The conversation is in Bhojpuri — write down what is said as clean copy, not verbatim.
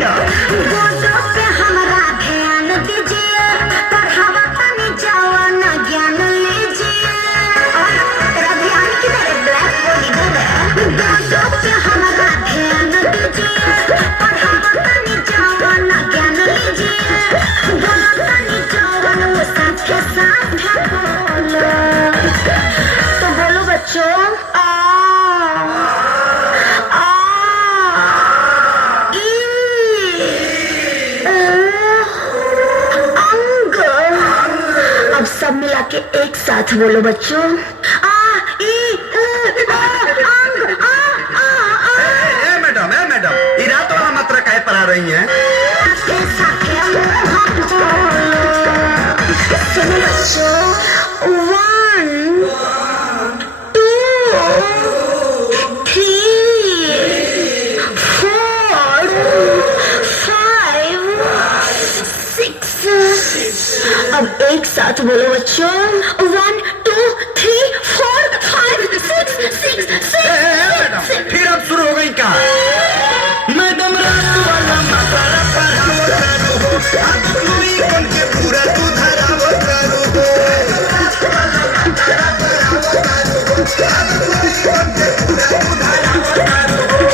बोलो पे हमरा ध्यान दीजिए, पढ़ावा तनी जवान ज्ञान लीजिए। तेरा ध्यान किधर है? ब्लैक बोर्ड इधर है। बोलो पे हमरा ध्यान दीजिए, पढ़ावा तनी जवान ज्ञान लीजिए। बोलो तनी जवान वो साथ के साथ बोलो। तो बोलो बच्चों, अब सब मिला के एक साथ बोलो बच्चों। आ ई मैडम ये रात वाला मात्रा काहे पढ़ा रही हैं? सुनो बच्चों, 1 2 3 4 5 6। अब एक साथ बोलो बच्चों। 1 2 3 4 5 6 6। फिर अब शुरू हो गई क्या? मैडम रात वाला मात्रा पढ़ाओ करो हो, अब तुई कौन के पूरा तू धराओ करो हो। रात वाला मात्रा पढ़ाओ करो हो, अब तुई कौन के पूरा तू धराओ करो हो।